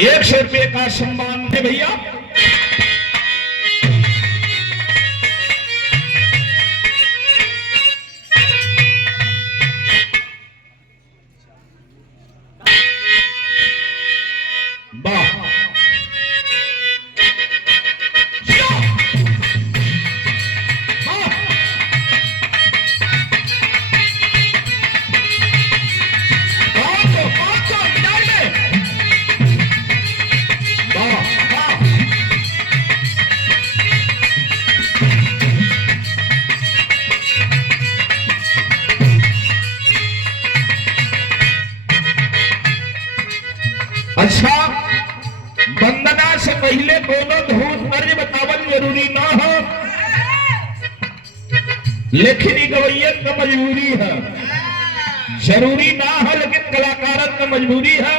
100 रुपये का सम्मान है भैया। अच्छा, वंदना से पहले दोनों धूत अर्ज बतावल जरूरी ना हो, लेकिन गवैयत का मजबूरी है। जरूरी ना हो लेकिन कलाकारन का मजबूरी है।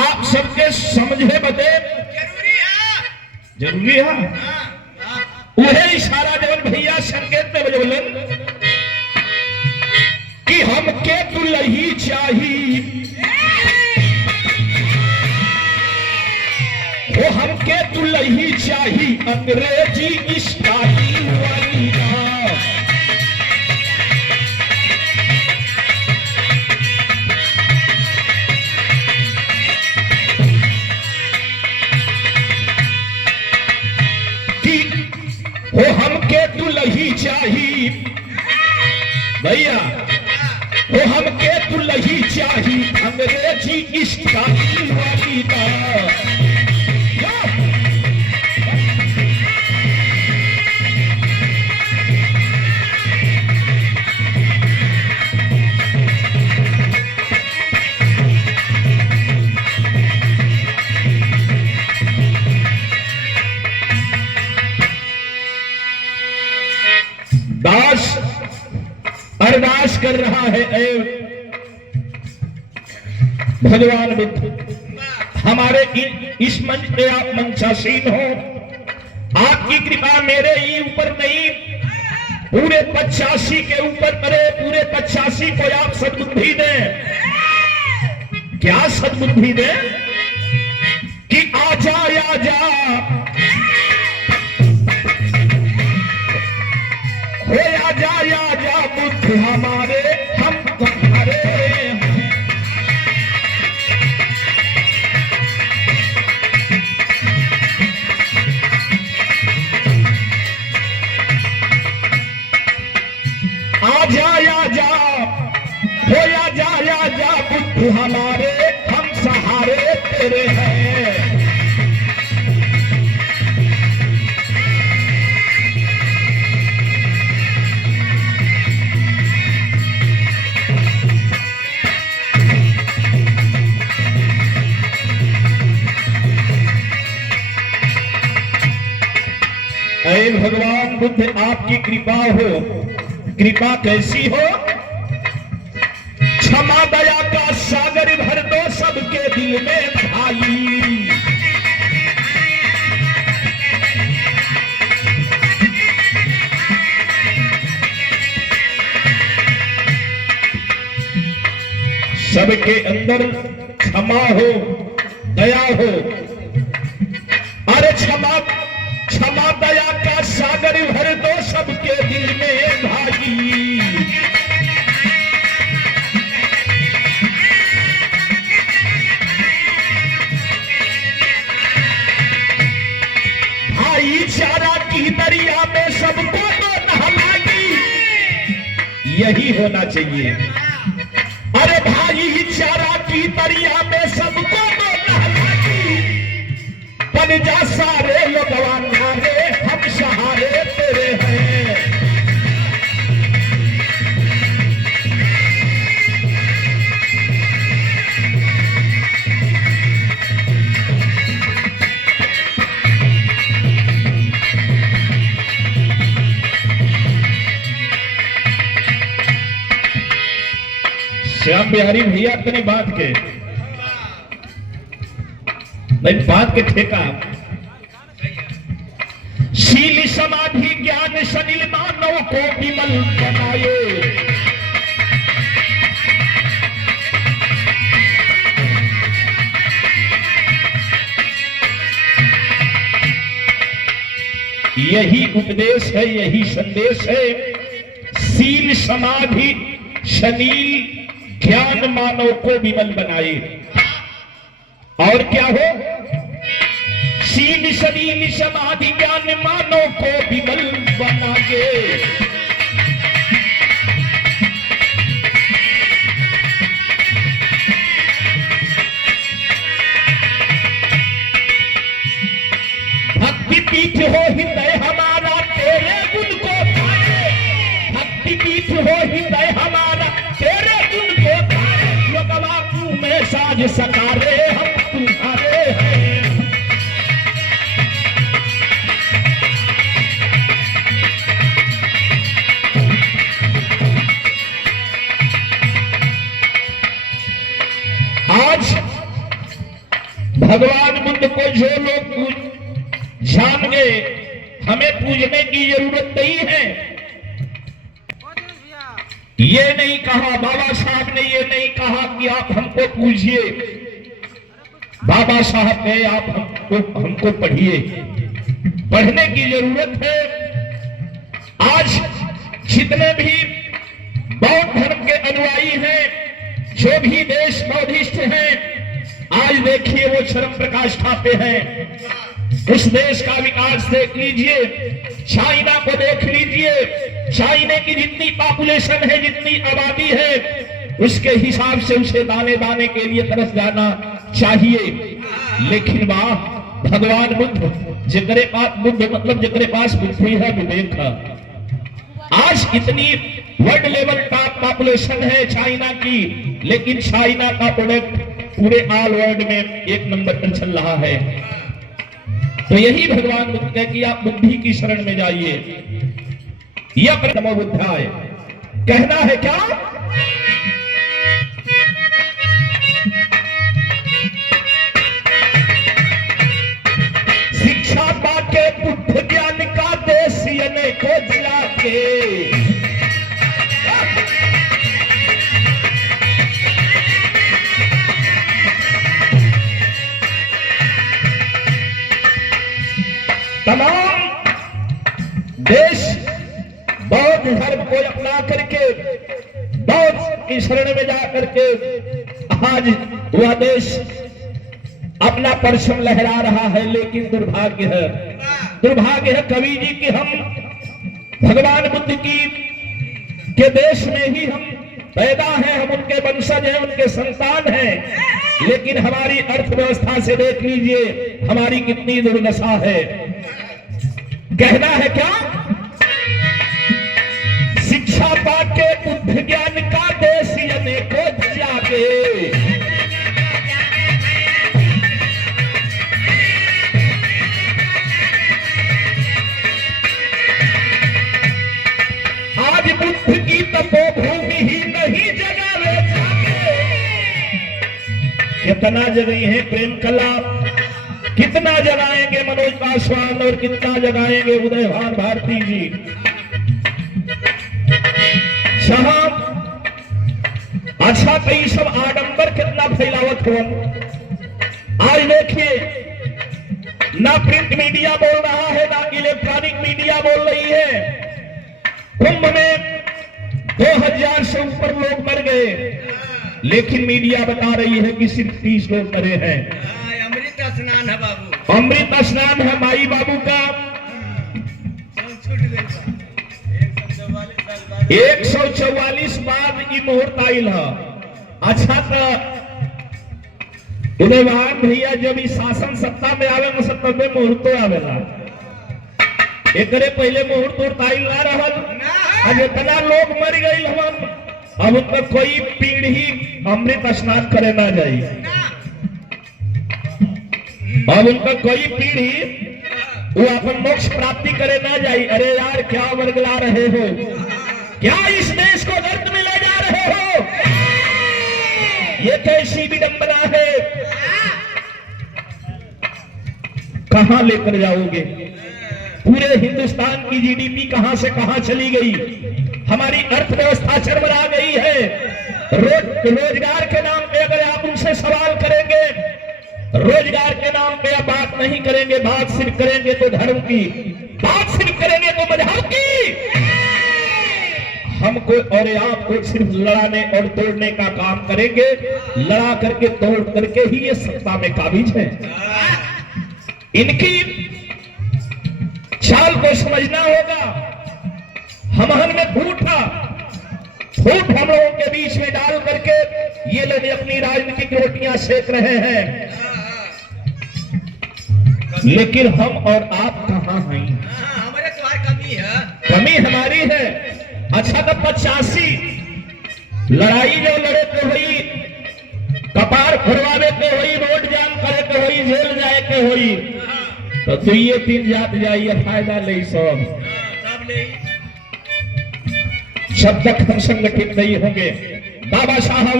आप सबके समझे बदे जरूरी है। वह इशारा जवन भैया संकेत में बजवलन कि हमके दुल्ही चाहिए, वो हमके दुल्ही चाहिए अंग्रेजी स्टाइल वाली कि वो हमके दुल्ही चाहिए भैया, वो हमके दुल्ही चाहिए अंग्रेजी स्टाइल वाली दास अरदास कर रहा है। भगवान बुद्ध हमारे इस मंच पे आप मंचासीन हो, आपकी कृपा मेरे ही ऊपर नहीं पूरे 85 के ऊपर करे। पूरे 85 को आप सद्बुद्धि दें। क्या सद्बुद्धि दें कि आजा आजा हो, आजा आजा बुद्ध हमारे, हम तुम्हारे। आजा आजा हो, आजा आजा बुद्ध हमारे, हम सहारे तेरे हैं। ऐ भगवान बुद्ध आपकी कृपा हो। कृपा कैसी हो? क्षमा दया का सागर भर दो सबके दिल में भाई। सबके अंदर क्षमा हो, दया हो। अरे क्षमा दया का सागर भर दो सबके दिल में भाई। भाईचारा की दरिया में सबको तो नहलागी, यही होना चाहिए। अरे भाईचारा की दरिया में सबको तो नहलागी, बन जा सारे लोगवान नारे, हम सहारे तेरे हैं। श्याम बिहारी भैया अपनी बात के नहीं, बात के ठेका शील समाधि ज्ञान सनिल मानव को विमल बनाए। यही उपदेश है, यही संदेश है। सील समाधि शनील ज्ञान मानव को विमल बनाए। और क्या हो? सील शनील समाधि ज्ञान मानव को विमल बनाए। भक्ति पीठ हो हृदय हमारा तेरे गुण को पाए। भक्ति पीठ हो हृदय हमारा तेरे गुण को पाए। योगवाकु में साज सकारे हम तुम्हारे हैं। आज भगवान बुद्ध को जो लोग जान गए, हमें पूजने की जरूरत नहीं है। ये नहीं कहा बाबा साहब ने, ये नहीं कहा कि आप हमको पूजिए। बाबा साहब ने आप हमको पढ़िए। पढ़ने की जरूरत है। आज जितने भी बौद्ध धर्म के अनुयायी हैं, जो भी देश बौद्धिस्ट हैं, आज देखिए वो चरम प्रकाष्ठा पे हैं। उस देश का विकास देख लीजिए, चाइना को देख लीजिए। चाइना की जितनी पॉपुलेशन है, जितनी आबादी है, उसके हिसाब से उसे दाने दाने के लिए तरस जाना चाहिए। लेकिन वाह, भगवान बुद्ध जिकरे पास बुद्ध मतलब जिकरे पास बुद्धि है, विवेक है। आज इतनी वर्ल्ड लेवल टॉप पॉपुलेशन है चाइना की, लेकिन चाइना का प्रोडक्ट पूरे ऑल वर्ल्ड में 1 नंबर पर चल रहा है। तो यही भगवान बुद्ध कहते कि आप बुद्धि की शरण में जाइए। यह नमो बुद्धाय कहना है क्या? शिक्षा पाके बुद्ध ज्ञान का देश यने को जिला के। तमाम देश बौद्ध धर्म को अपना करके बौद्ध की शरण में जा करके आज वह देश अपना परचम लहरा रहा है। लेकिन दुर्भाग्य है कवि जी कि हम भगवान बुद्ध की के देश में ही हम पैदा हैं, हम उनके वंशज हैं, उनके संतान हैं। लेकिन हमारी अर्थव्यवस्था से देख लीजिए हमारी कितनी दुर्दशा है। कहना है क्या? शिक्षा पाके बुद्ध ज्ञान का देश यने को जाके। आज बुद्ध की तपोभूमि ही नहीं जगावे जाके। कितना जगह है प्रेम कला, कितना जगाएंगे मनोज पासवान और कितना जगाएंगे उदयभान भारती जी। जहां अच्छा कई सब आडंबर कितना फैलावत हो। आज देखिए ना प्रिंट मीडिया बोल रहा है, ना इलेक्ट्रॉनिक मीडिया बोल रही है। कुंभ में 2000 से ऊपर लोग मर गए, लेकिन मीडिया बता रही है कि सिर्फ 30 लोग मरे हैं। अमृत स्नान है बाबू, अमृत स्नान है माई बाबू का। 144 बाद ई मुहूर्त आयल है। अच्छा तो उदयवान भैया जब इस शासन सत्ता में आवे तब मुहूर्त आवेला। एकरे पहले मुहूर्त आयल ना रहल। आज इतना लोग मर गए हम, अब उनका कोई पीढ़ी अमृत स्नान करे ना जाए। अब उनका कोई पीढ़ी वो अपन मोक्ष प्राप्ति करे ना जाए। अरे यार क्या वर्गला रहे हो, क्या इस देश को गर्त में ले जा रहे हो? ये कैसी विडंबना है? कहां लेकर जाओगे? पूरे हिंदुस्तान की जीडीपी कहां से कहां चली गई? हमारी अर्थव्यवस्था चरमरा गई है। रोजगार के नाम पे अगर आप उनसे सवाल करेंगे, रोजगार के नाम पे आप बात नहीं करेंगे, बात सिर्फ करेंगे तो धर्म की, बात सिर्फ करेंगे तो मजहब की, हमको और आपको सिर्फ लड़ाने और तोड़ने का काम करेंगे। लड़ा करके तोड़ करके ही ये सत्ता में काबिज है। इनकी चाल को समझना होगा। हमहन में फूट था, फूट हम लोगों के बीच में डाल करके ये लोग अपनी राजनीतिक रोटियां सेक रहे हैं, लेकिन हम और आप कहां हैं? हमारे तुम्हारी कमी है। कमी हमारी है। अच्छा तो 85 लड़ाई जो लड़े तो हुई, कपार फुरवावे के हुई, रोड जाम करे के हुई, जेल जाए के हुई, तो ये 3 जात जाइए फायदा ले सब जब तक हम संगठित नहीं होंगे। बाबा साहब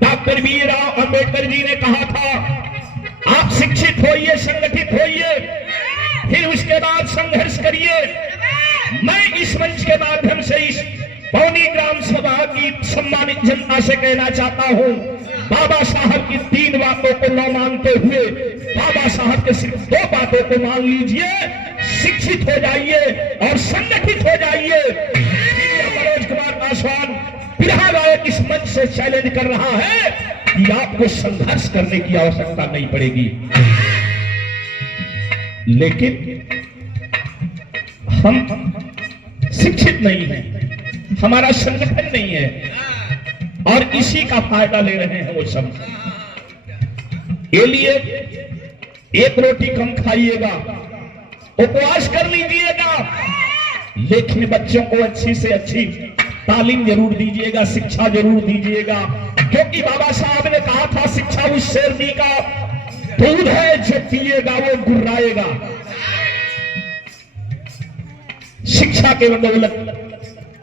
डॉक्टर भीमराव अंबेडकर जी ने कहा था, आप शिक्षित होइए, संगठित होइए, फिर उसके बाद संघर्ष करिए। मैं इस मंच के माध्यम से इस पौनी ग्राम सभा की सम्मानित जनता से कहना चाहता हूं, बाबा साहब की 3 बातों को न मानते हुए बाबा साहब के सिर्फ 2 बातों को मान लीजिए। शिक्षित हो जाइए और संगठित हो जाइए। मनोज कुमार पासवान बिरहा गायक इस मंच से चैलेंज कर रहा है कि आपको संघर्ष करने की आवश्यकता नहीं पड़ेगी, लेकिन हम शिक्षित नहीं हैं, हमारा संगठन नहीं है और इसी का फायदा ले रहे हैं वो सब। ये लिए 1 रोटी कम खाइएगा, उपवास कर लीजिएगा, लेकिन बच्चों को अच्छी से अच्छी तालीम जरूर दीजिएगा, शिक्षा जरूर दीजिएगा, क्योंकि बाबा साहब ने कहा था शिक्षा उस शेरनी का दूध है जो पिएगा वो गुर्राएगा। शिक्षा के बदौलत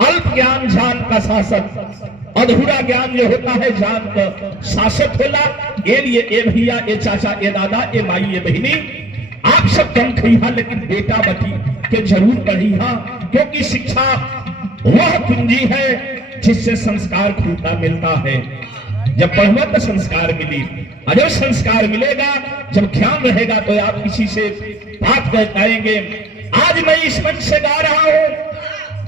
अल्प ज्ञान जान का शासक, अधूरा ज्ञान जो होता है जान का शासक होला। ये लिए ए भैया, ए चाचा, ए दादा, ए माई, ए बहिनी, आप सब कम खइहा, लेकिन बेटा बेटी के जरूर पढ़िहा, क्योंकि शिक्षा वह कुंजी है जिससे संस्कार खुलता मिलता है। जब पढ़वा तो संस्कार मिली, और जब संस्कार मिलेगा, जब ज्ञान रहेगा तो आप किसी से बात कर पाएंगे। आज मैं इस मंच से गा रहा हूं,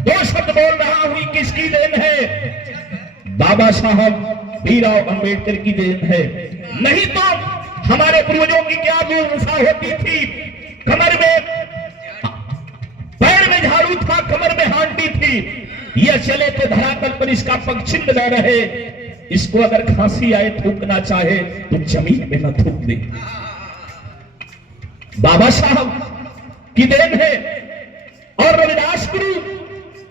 2 शब्द बोल रहा हूं, किसकी देन है? बाबा साहब भीमराव अंबेडकर की देन है। नहीं तो हमारे पूर्वजों की क्या दुर्दशा होती थी। कमर में, पैर में झाड़ू था, कमर में हांडी थी, यह चले तो धरातल पर इसका पग छिन्न न रहे। इसको अगर खांसी आए, थूकना चाहे तो जमीन में न थूक दे। बाबा साहब की देन है। और रविदास गुरु,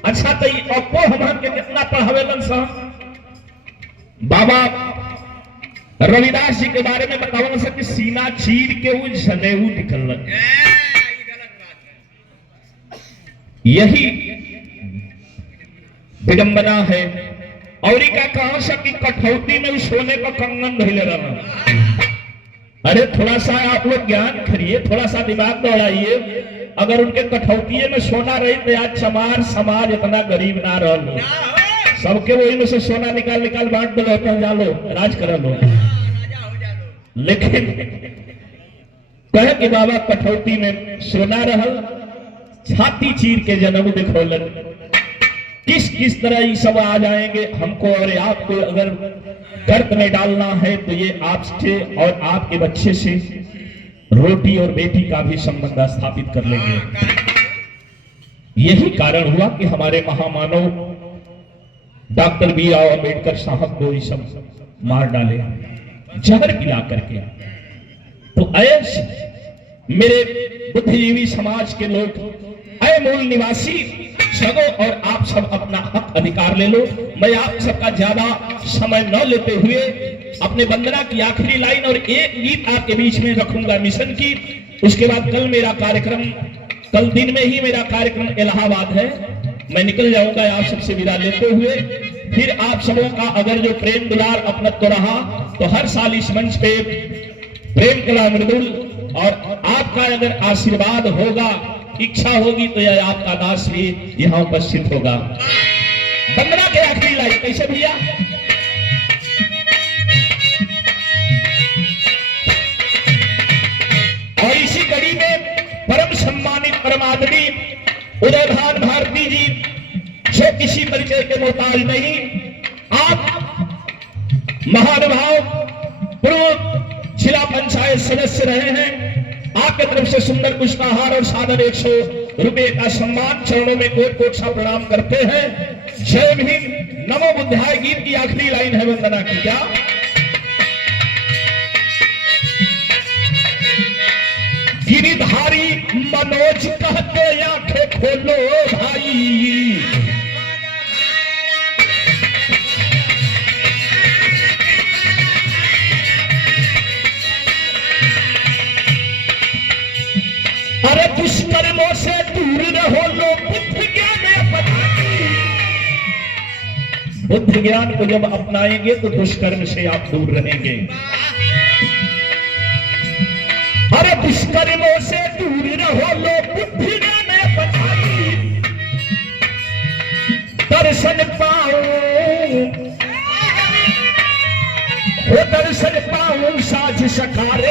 अच्छा तो आपको हमारे के कितना पढ़ावेलन साहब। बाबा रविदास जी के बारे में बताओ सर कि सीना चीर के वो जनेऊ निकलन, यही विडंबना है। और का कहा सा कि कठौती में सोने का कंगन धैले रहा। अरे थोड़ा सा आप लोग ज्ञान करिए, थोड़ा सा दिमाग दौड़ाइए। अगर उनके कठौती में सोना रही तो आज चमार समाज इतना गरीब ना रहो, सबके वही में से सोना निकाल निकाल बांट दो, जालो राज कर लो। लेकिन कहे कि बाबा कठौती में सोना रहल, छाती चीर के जन्म दिखोलन। किस किस तरह ये सब आ जाएंगे हमको और आपको अगर गर्त में डालना है तो ये आपसे और आपके बच्चे से रोटी और बेटी का भी संबंध स्थापित कर लेंगे। यही कारण हुआ कि हमारे महामानव डॉक्टर भीमराव अंबेडकर साहब को ये सब मार डाले, जहर पिला करके। तो ऐसे मेरे बुद्धिजीवी समाज के लोग, ऐ मूल निवासी सगो, और आप सब अपना हक अधिकार ले लो। मैं आप सबका ज्यादा समय न लेते हुए अपने वंदना की आखिरी लाइन और एक गीत आपके बीच में रखूंगा मिशन की। उसके बाद कल मेरा कार्यक्रम, कल दिन में ही मेरा कार्यक्रम इलाहाबाद है, मैं निकल जाऊंगा आप सबसे विदा लेते हुए। फिर आप सबों का अगर जो प्रेम दुलार अपनत्व रहा तो हर साल इस मंच पे प्रेम कला मृदुल और आपका अगर आशीर्वाद होगा, इच्छा होगी तो यह आपका दास भी यहाँ उपस्थित होगा। वंदना के आखिरी लाइन कैसे भैया? और इसी कड़ी में परम सम्मानित परम आदरणीय उदयभान भारती जी जो किसी परिचय के मोहताज नहीं, आप महानुभाव पूर्व जिला पंचायत सदस्य रहे हैं। आपके तरफ से सुंदर पुष्पाहार और सादर 100 रुपए का सम्मान, चरणों में कोट कोट सा प्रणाम करते हैं। जय भीम, नमो बुद्धाय गीत की आखिरी लाइन है वंदना की। क्या गिरिधारी मनोज कहते आंखें खोलो भाई, अरे दुष्कर्मों से दूर रहो लो, बुद्ध ज्ञान अपनाइए। बुद्ध ज्ञान को जब अपनाएंगे तो दुष्कर्म से आप दूर रहेंगे। अरे दुष्कर्मों से दूर रहो लो, बुद्ध ज्ञान अपनाइए। दर्शन पाऊं हो दर्शन पाऊं साझ सखारे